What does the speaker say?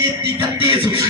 31